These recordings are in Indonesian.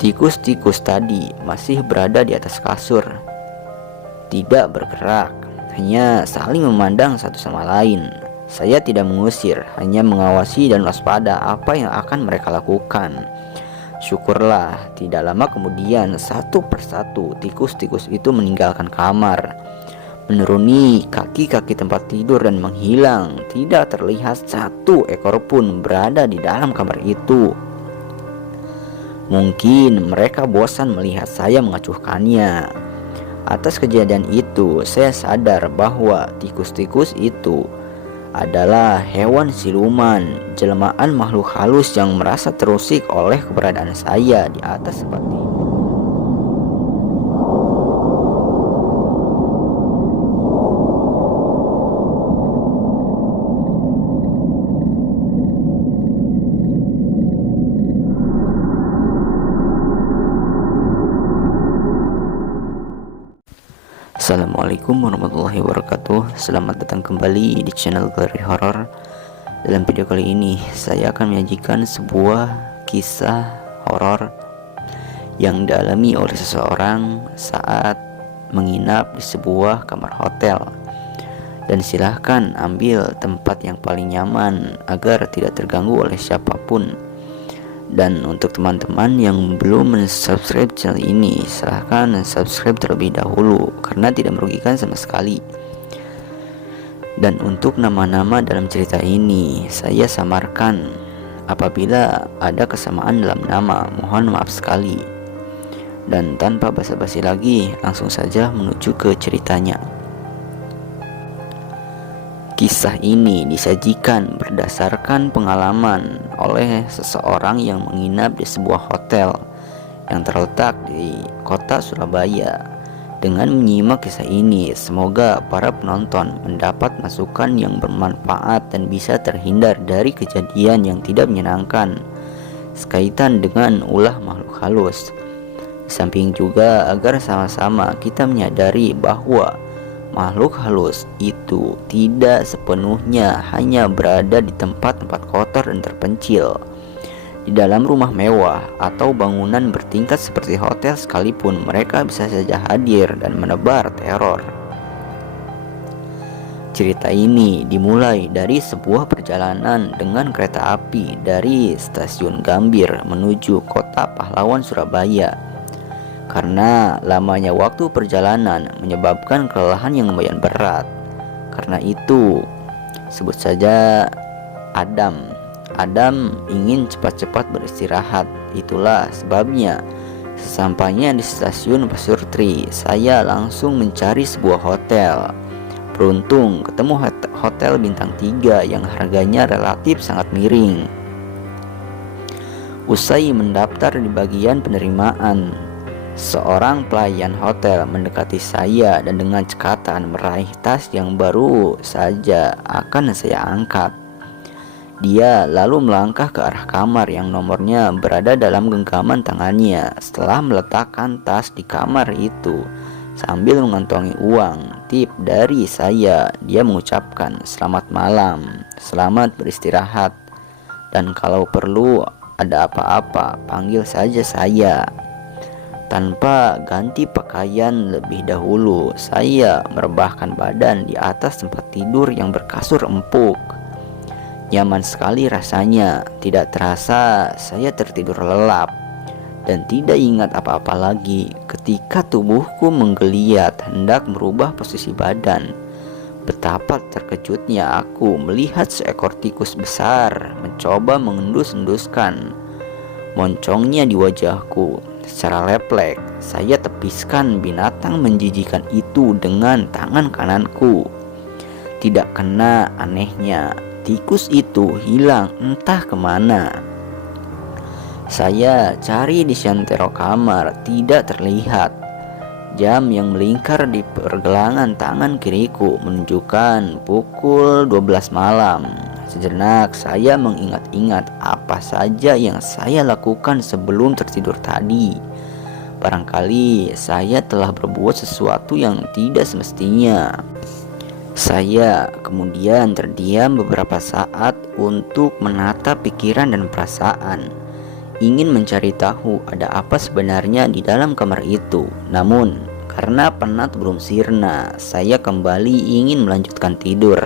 Tikus-tikus tadi masih berada di atas kasur, tidak bergerak, hanya saling memandang satu sama lain. Saya tidak mengusir, hanya mengawasi dan waspada apa yang akan mereka lakukan. Syukurlah, tidak lama kemudian satu persatu tikus-tikus itu meninggalkan kamar, menuruni kaki-kaki tempat tidur dan menghilang. Tidak terlihat satu ekor pun berada di dalam kamar itu. Mungkin mereka bosan melihat saya mengacuhkannya. Atas kejadian itu, saya sadar bahwa tikus-tikus itu adalah hewan siluman, jelmaan makhluk halus yang merasa terusik oleh keberadaan saya di atas tempat tidur. Assalamualaikum warahmatullahi wabarakatuh. Selamat datang kembali di channel Galeri Horor. Dalam video kali ini saya akan menyajikan sebuah kisah horor yang dialami oleh seseorang saat menginap di sebuah kamar hotel. Dan silahkan ambil tempat yang paling nyaman agar tidak terganggu oleh siapapun. Dan untuk teman-teman yang belum subscribe channel ini, silahkan subscribe terlebih dahulu karena tidak merugikan sama sekali. Dan untuk nama-nama dalam cerita ini saya samarkan. Apabila ada kesamaan dalam nama, mohon maaf sekali. Dan tanpa basa-basi lagi, langsung saja menuju ke ceritanya. Kisah ini disajikan berdasarkan pengalaman oleh seseorang yang menginap di sebuah hotel yang terletak di kota Surabaya. Dengan menyimak kisah ini, semoga para penonton mendapat masukan yang bermanfaat dan bisa terhindar dari kejadian yang tidak menyenangkan sekaitan dengan ulah makhluk halus. Di samping juga agar sama-sama kita menyadari bahwa makhluk halus itu tidak sepenuhnya hanya berada di tempat-tempat kotor dan terpencil. Di dalam rumah mewah atau bangunan bertingkat seperti hotel sekalipun, mereka bisa saja hadir dan menebar teror. Cerita ini dimulai dari sebuah perjalanan dengan kereta api dari stasiun Gambir menuju kota pahlawan Surabaya. Karena lamanya waktu perjalanan menyebabkan kelelahan yang lumayan berat. Karena itu, sebut saja Adam. Adam ingin cepat-cepat beristirahat. Itulah sebabnya sesampainya di stasiun Pasur Tri, saya langsung mencari sebuah hotel. Beruntung ketemu hotel bintang 3 yang harganya relatif sangat miring. Usai mendaftar di bagian penerimaan, seorang pelayan hotel mendekati saya dan dengan cekatan meraih tas yang baru saja akan saya angkat. Dia lalu melangkah ke arah kamar yang nomornya berada dalam genggaman tangannya. Setelah meletakkan tas di kamar itu sambil mengantongi uang tip dari saya, dia mengucapkan, "Selamat malam, selamat beristirahat, dan kalau perlu ada apa-apa panggil saja saya." Tanpa ganti pakaian lebih dahulu, saya merebahkan badan di atas tempat tidur yang berkasur empuk. Nyaman sekali rasanya. Tidak terasa saya tertidur lelap dan tidak ingat apa-apa lagi ketika tubuhku menggeliat hendak merubah posisi badan. Betapa terkejutnya aku melihat seekor tikus besar mencoba mengendus-enduskan moncongnya di wajahku. Secara leplek, saya tepiskan binatang menjijikan itu dengan tangan kananku. Tidak kena, anehnya tikus itu hilang entah kemana. Saya cari di santero kamar, tidak terlihat. Jam yang melingkar di pergelangan tangan kiriku menunjukkan pukul 12 malam. Sejenak saya mengingat-ingat apa saja yang saya lakukan sebelum tertidur tadi. Barangkali saya telah berbuat sesuatu yang tidak semestinya. Saya kemudian terdiam beberapa saat untuk menata pikiran dan perasaan. ingin mencari tahu ada apa sebenarnya di dalam kamar itu. Namun, karena penat belum sirna, saya kembali ingin melanjutkan tidur.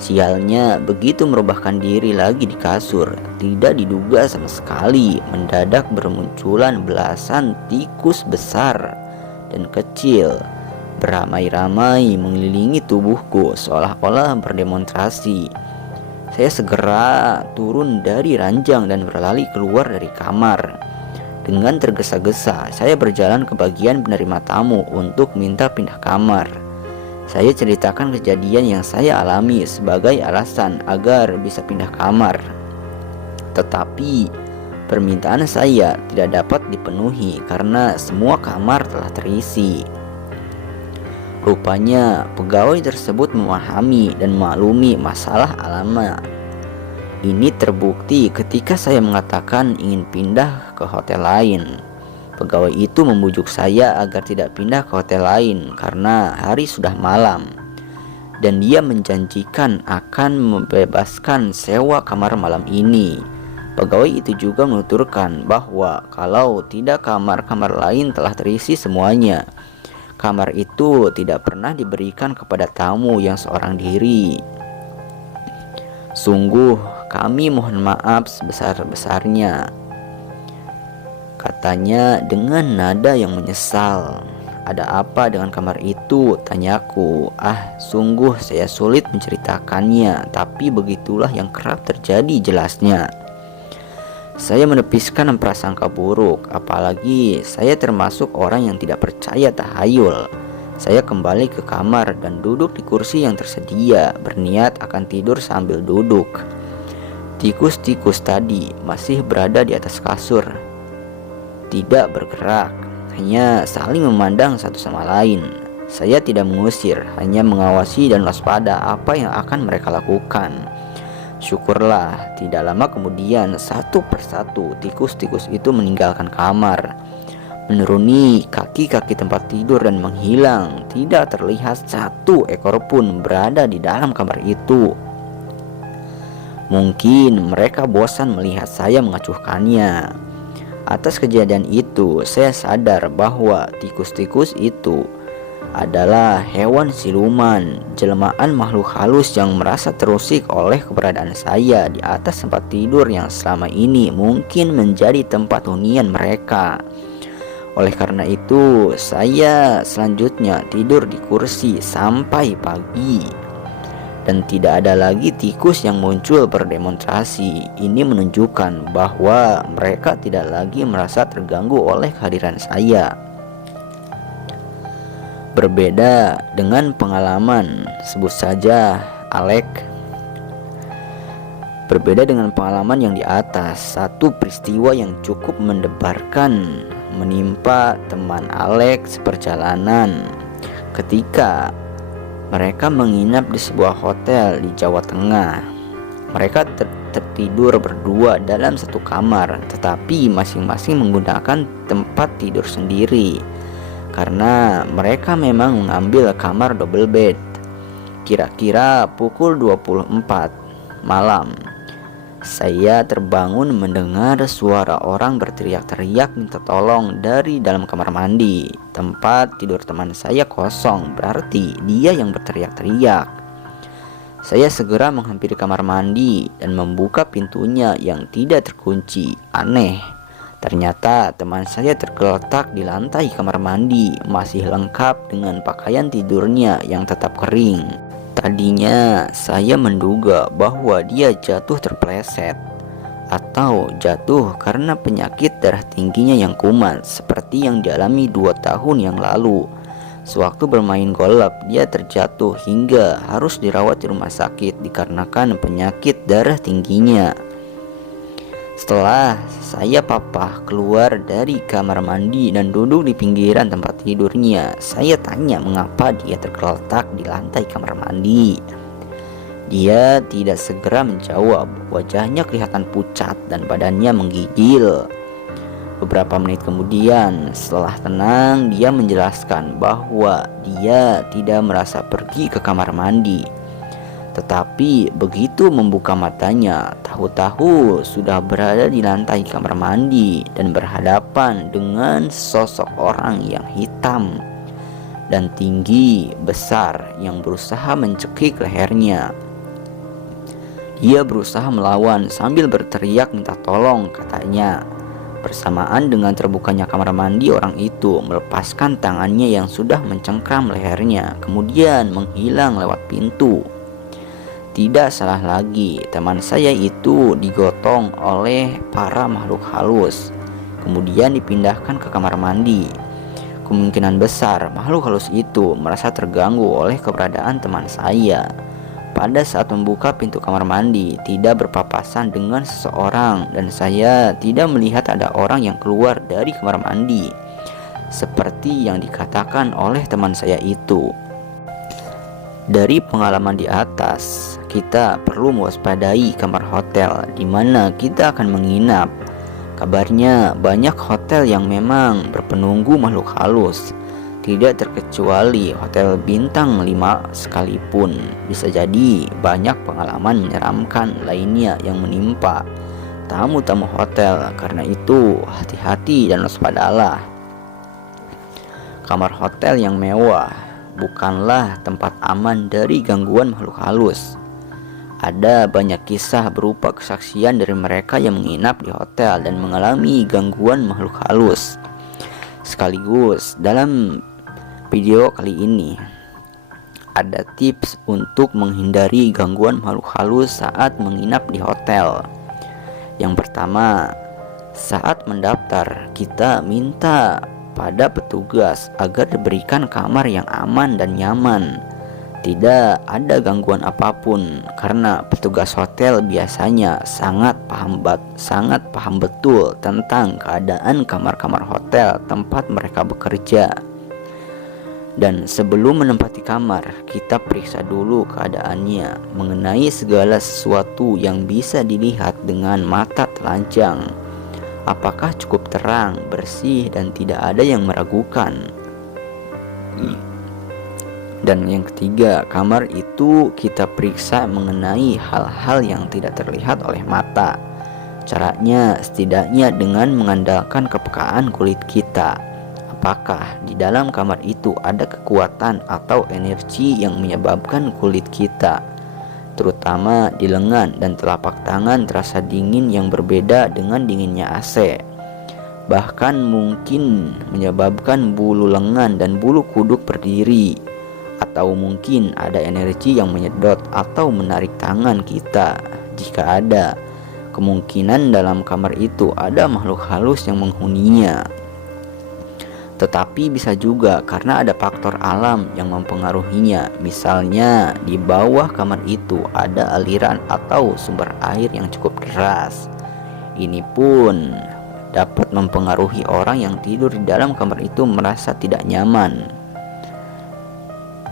Sialnya, begitu merubahkan diri lagi di kasur, tidak diduga sama sekali, mendadak bermunculan belasan tikus besar dan kecil, beramai-ramai mengelilingi tubuhku seolah-olah berdemonstrasi. Saya segera turun dari ranjang dan berlari keluar dari kamar. Dengan tergesa-gesa, saya berjalan ke bagian penerima tamu untuk minta pindah kamar. Saya ceritakan kejadian yang saya alami sebagai alasan agar bisa pindah kamar. Tetapi permintaan saya tidak dapat dipenuhi karena semua kamar telah terisi. Rupanya pegawai tersebut memahami dan memaklumi masalah alamat. Ini terbukti ketika saya mengatakan ingin pindah ke hotel lain. Pegawai itu membujuk saya agar tidak pindah ke hotel lain karena hari sudah malam, dan dia menjanjikan akan membebaskan sewa kamar malam ini. Pegawai itu juga menuturkan bahwa kalau tidak kamar-kamar lain telah terisi semuanya. Kamar itu tidak pernah diberikan kepada tamu yang seorang diri. Sungguh kami mohon maaf sebesar-besarnya, katanya dengan nada yang menyesal. Ada apa dengan kamar itu? Tanyaku. Sungguh saya sulit menceritakannya, tapi begitulah yang kerap terjadi, jelasnya. Saya menepiskan prasangka buruk, apalagi saya termasuk orang yang tidak percaya tahayul. Saya kembali ke kamar dan duduk di kursi yang tersedia, berniat akan tidur sambil duduk. Tikus-tikus tadi masih berada di atas kasur, tidak bergerak, hanya saling memandang satu sama lain. Saya tidak mengusir, hanya mengawasi dan waspada apa yang akan mereka lakukan. Syukurlah, tidak lama kemudian satu persatu tikus-tikus itu meninggalkan kamar, menuruni kaki-kaki tempat tidur dan menghilang. Tidak terlihat satu ekor pun berada di dalam kamar itu. Mungkin mereka bosan melihat saya mengacuhkannya. Atas kejadian itu, saya sadar bahwa tikus-tikus itu adalah hewan siluman, jelmaan makhluk halus yang merasa terusik oleh keberadaan saya di atas tempat tidur yang selama ini mungkin menjadi tempat hunian mereka. Oleh karena itu, saya selanjutnya tidur di kursi sampai pagi, dan tidak ada lagi tikus yang muncul berdemonstrasi. Ini menunjukkan bahwa mereka tidak lagi merasa terganggu oleh kehadiran saya. Berbeda dengan pengalaman, sebut saja Alek. Berbeda dengan pengalaman yang di atas, satu peristiwa yang cukup mendebarkan menimpa teman Alek seperjalanan ketika mereka menginap di sebuah hotel di Jawa Tengah. Mereka tertidur berdua dalam satu kamar, tetapi masing-masing menggunakan tempat tidur sendiri karena mereka memang mengambil kamar double bed. Kira-kira pukul 24 malam, saya terbangun mendengar suara orang berteriak-teriak minta tolong dari dalam kamar mandi. Tempat tidur teman saya kosong, berarti dia yang berteriak-teriak. Saya segera menghampiri kamar mandi dan membuka pintunya yang tidak terkunci. Aneh, ternyata teman saya tergeletak di lantai kamar mandi, masih lengkap dengan pakaian tidurnya yang tetap kering. Tadinya saya menduga bahwa dia jatuh terpeleset atau jatuh karena penyakit darah tingginya yang kumat seperti yang dialami 2 tahun yang lalu. Sewaktu bermain golf, dia terjatuh hingga harus dirawat di rumah sakit dikarenakan penyakit darah tingginya. Setelah saya papah keluar dari kamar mandi dan duduk di pinggiran tempat tidurnya, saya tanya mengapa dia tergeletak di lantai kamar mandi. Dia tidak segera menjawab. Wajahnya kelihatan pucat dan badannya menggigil. Beberapa menit kemudian, setelah tenang, dia menjelaskan bahwa dia tidak merasa pergi ke kamar mandi. Tetapi begitu membuka matanya, tahu-tahu sudah berada di lantai kamar mandi dan berhadapan dengan sosok orang yang hitam dan tinggi besar yang berusaha mencekik lehernya. Dia berusaha melawan sambil berteriak minta tolong, katanya. Bersamaan dengan terbukanya kamar mandi, orang itu melepaskan tangannya yang sudah mencengkram lehernya, kemudian menghilang lewat pintu. Tidak salah lagi, teman saya itu digotong oleh para makhluk halus, kemudian dipindahkan ke kamar mandi. Kemungkinan besar makhluk halus itu merasa terganggu oleh keberadaan teman saya. Pada saat membuka pintu kamar mandi, tidak berpapasan dengan seseorang dan saya tidak melihat ada orang yang keluar dari kamar mandi, seperti yang dikatakan oleh teman saya itu. Dari pengalaman di atas, kita perlu mewaspadai kamar hotel di mana kita akan menginap. Kabarnya banyak hotel yang memang berpenunggu makhluk halus, tidak terkecuali hotel bintang 5 sekalipun. Bisa jadi banyak pengalaman menyeramkan lainnya yang menimpa tamu-tamu hotel. Karena itu hati-hati dan waspadalah. Kamar hotel yang mewah bukanlah tempat aman dari gangguan makhluk halus. Ada banyak kisah berupa kesaksian dari mereka yang menginap di hotel dan mengalami gangguan makhluk halus. Sekaligus dalam video kali ini ada tips untuk menghindari gangguan makhluk halus saat menginap di hotel. Yang pertama, saat mendaftar kita minta pada petugas agar diberikan kamar yang aman dan nyaman, tidak ada gangguan apapun, karena petugas hotel biasanya sangat paham betul tentang keadaan kamar-kamar hotel tempat mereka bekerja. Dan sebelum menempati kamar, kita periksa dulu keadaannya mengenai segala sesuatu yang bisa dilihat dengan mata telanjang. Apakah cukup terang, bersih, dan tidak ada yang meragukan. Dan yang ketiga, kamar itu kita periksa mengenai hal-hal yang tidak terlihat oleh mata. Caranya setidaknya dengan mengandalkan kepekaan kulit kita. Apakah di dalam kamar itu ada kekuatan atau energi yang menyebabkan kulit kita, terutama di lengan dan telapak tangan, terasa dingin yang berbeda dengan dinginnya AC. Bahkan mungkin menyebabkan bulu lengan dan bulu kuduk berdiri. Atau mungkin ada energi yang menyedot atau menarik tangan kita. Jika ada, kemungkinan dalam kamar itu ada makhluk halus yang menghuninya. Tetapi bisa juga karena ada faktor alam yang mempengaruhinya. Misalnya di bawah kamar itu ada aliran atau sumber air yang cukup deras. Ini pun dapat mempengaruhi orang yang tidur di dalam kamar itu merasa tidak nyaman.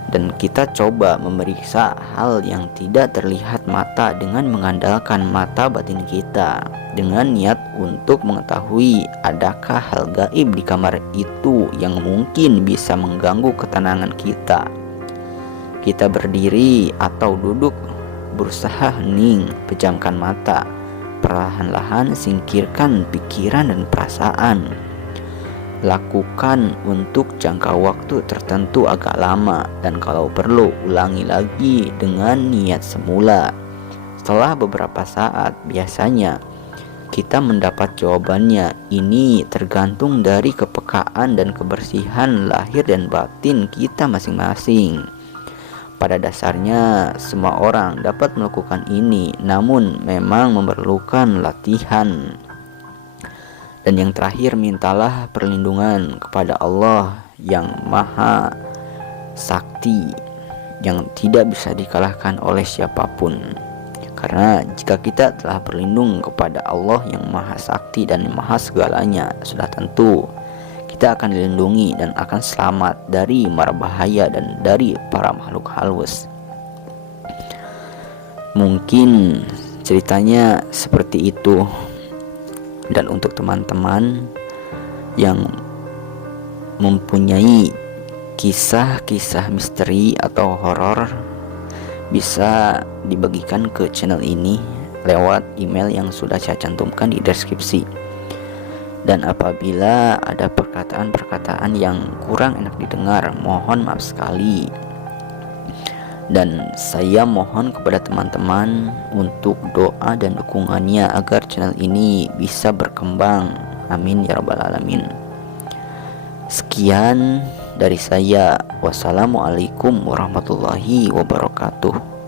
Dan kita coba memeriksa hal yang tidak terlihat mata dengan mengandalkan mata batin kita, dengan niat untuk mengetahui adakah hal gaib di kamar itu yang mungkin bisa mengganggu ketenangan kita. Kita berdiri atau duduk, berusaha hening, pejamkan mata, perlahan-lahan singkirkan pikiran dan perasaan. Lakukan untuk jangka waktu tertentu agak lama, dan kalau perlu ulangi lagi dengan niat semula. Setelah beberapa saat biasanya kita mendapat jawabannya. Ini tergantung dari kepekaan dan kebersihan lahir dan batin kita masing-masing. Pada dasarnya semua orang dapat melakukan ini, namun memang memerlukan latihan. Dan yang terakhir, mintalah perlindungan kepada Allah yang Maha Sakti, yang tidak bisa dikalahkan oleh siapapun. Karena jika kita telah berlindung kepada Allah yang Maha Sakti dan Maha segalanya, sudah tentu kita akan dilindungi dan akan selamat dari mara bahaya dan dari para makhluk halus. Mungkin ceritanya seperti itu. Dan untuk teman-teman yang mempunyai kisah-kisah misteri atau horor, bisa dibagikan ke channel ini lewat email yang sudah saya cantumkan di deskripsi. Dan apabila ada perkataan-perkataan yang kurang enak didengar, mohon maaf sekali. Dan saya mohon kepada teman-teman untuk doa dan dukungannya agar channel ini bisa berkembang. Amin ya rabbal alamin. Sekian dari saya. Wassalamualaikum warahmatullahi wabarakatuh.